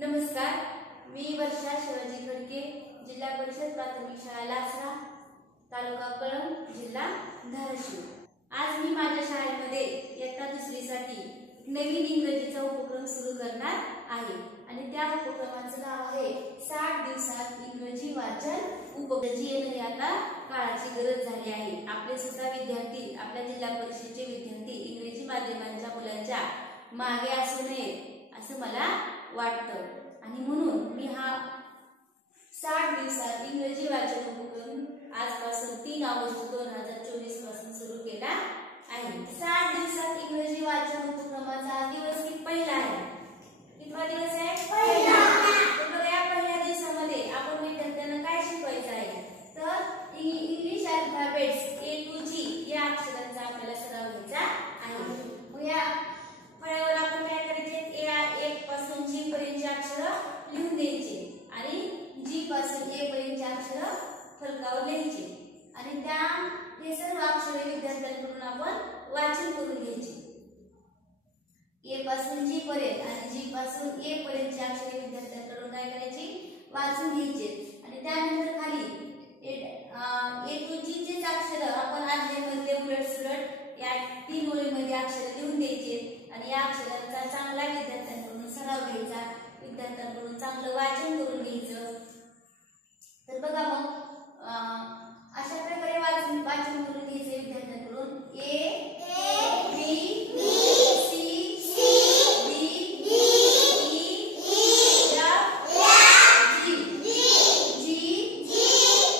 नमस्कार, मी वर्षा शिवाजी खडके, जिल्हा परिषद प्राथमिक शाळा लासरा, तालुका कळंब, जिल्हा धाराशिव। आज मी माझ्या शाळेमध्ये इयत्ता दुसरीसाठी नवीन इंग्रजीचा उपक्रम सुरू करणार आहे आणि त्या उपक्रमाचं नाव आहे 60 दिवसात इंग्रजी वाचन उपक्रम। जी आता काळाची गरज झाली आहे। आपले सुद्धा विद्यार्थी, आपल्या जिल्हा परिषदेचे विद्यार्थी इंग्रजी माध्यमांच्या मुलांच्या मागे असू नये असं मला वाटतं आणि म्हणून मी हा 60 दिवसात इंग्रजी वाचन उपक्रम आजपासून 3 ऑगस्ट 2024 पासून सुरू केला आहे। 60 दिवसात इंग्रजी वाचन उपक्रमाचा दिवस पहिला आहे। कितवा दिवस आहे? पहिला। तर या पहिल्या दिवसामध्ये आपण विद्यार्थ्यांना काय शिकवायचं आहे? तर English alphabets A to G या अक्षरांचा आपल्याला सराव घ्यायचा आहे। मग या फळ्यावर आपण काय करायचे? A पासून G पर्यंतची अक्षरं लिहून द्यायची आणि G पासून A पर्यंतची अक्षरं फलकावर लिहायची आणि त्या हे सर्व अक्षरे विद्यार्थ्यांकडून आपण वाचन करून घ्यायची। A पासून G पर्यंत आणि G पासून A पर्यंतची अक्षरे विद्यार्थ्यांकडून काय करायची? वाचून घ्यायची आणि त्यानंतर खाली A to G चे अक्षर आपण आज्ञेमध्ये उलट-सुलट या 3 ओळीमध्ये अक्षर लिहून द्यायचे आणि या अक्षरांचा चांगला विद्यार्थ्यांकडून सराव घ्यायचा, विद्यार्थ्यांकडून चांगलं वाचन करून घ्यायचं। तर बघा मग अशा प्रकारे वाचन करून घ्यायचे विद्यार्थ्यांकडून A B C D E F G G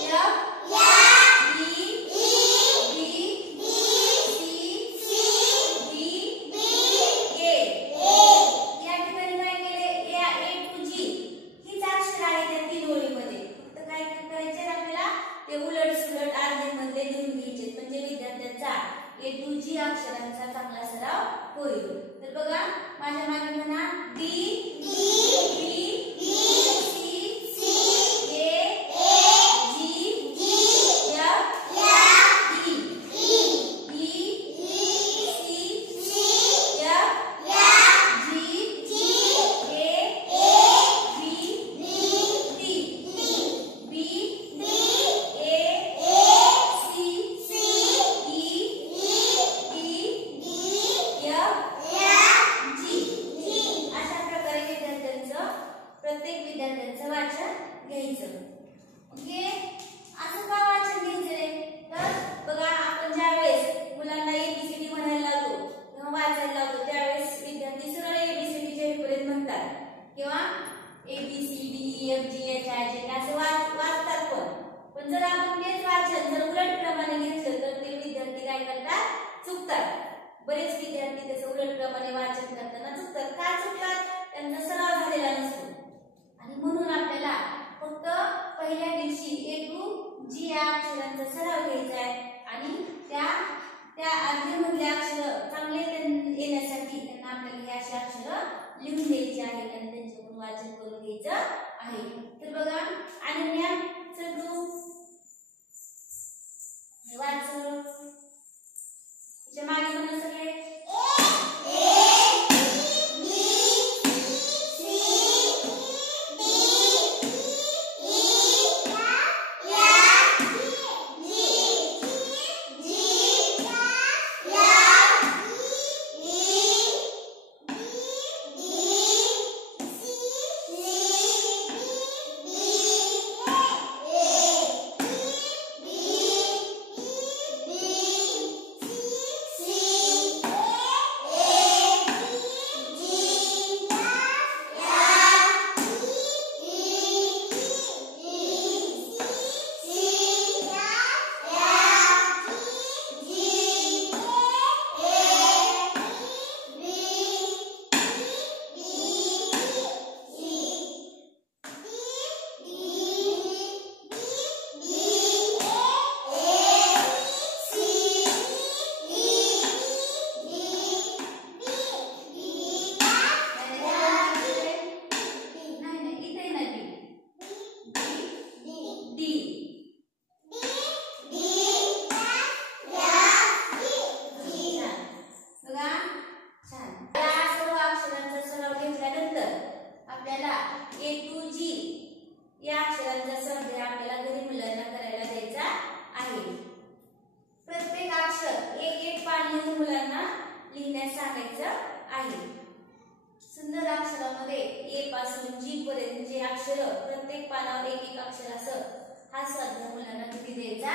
F A to G अक्षरांचा चांगला सराव होईल। तर बघा माझ्या मागे म्हणा D B C A G F E C F G A B प्रत्येक विद्यार्थ्यांचं वाचन घ्यायचं। ओके, असं का वाचन घ्यायचं रे? तर बघा आपण ज्या वेळेस मुलांना ABCD म्हणायला लावतो किंवा वाचायला लावतो त्यावेळेस विद्यार्थी सरळ ABCD च्या पर्यंत म्हणतात किंवा ABCDEFGHIJ असं वाचतात पण जर आपण तेच वाचन जर उलट क्रमाने घेतलं तर ते विद्यार्थी काय करतात? चुकतात। बरेच विद्यार्थी त्याचं उलट क्रमाने वाचन करताना चुकतात। का चुकतात? त्यांचा सराव झालेला नसतो आणि म्हणून आपल्याला फक्त पहिल्या दिवशी A to G या अक्षरांचा सराव घ्यायचा आहे आणि त्या आज्ञेमधले अक्षर चांगले येण्यासाठी त्यांना आपल्याला हे अशी अक्षर लिहून द्यायची आहेत आणि त्यांच्याकडून वाचन करून घ्यायचं आहे। तर बघा अनन्या चल तू वाच, तुझ्या मागे म्हणा सगळे A to G या अक्षरांचा स्वाध्याय आपल्याला घरी मुलांना करायला द्यायचा आहे. प्रत्येक अक्षर एक एक पान लिहून मुलांना लिहिण्यास सांगायचं आहे. सुंदर अक्षरामध्ये A पासून G पर्यंतचे अक्षर प्रत्येक पानावर एक एक अक्षर असं हा स्वाध्याय मुलांना किती द्यायचा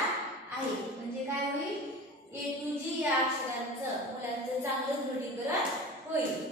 आहे. म्हणजे काय होईल, A to G या अक्षरांचं मुलांचं चांगलं दृढीकरण होईल.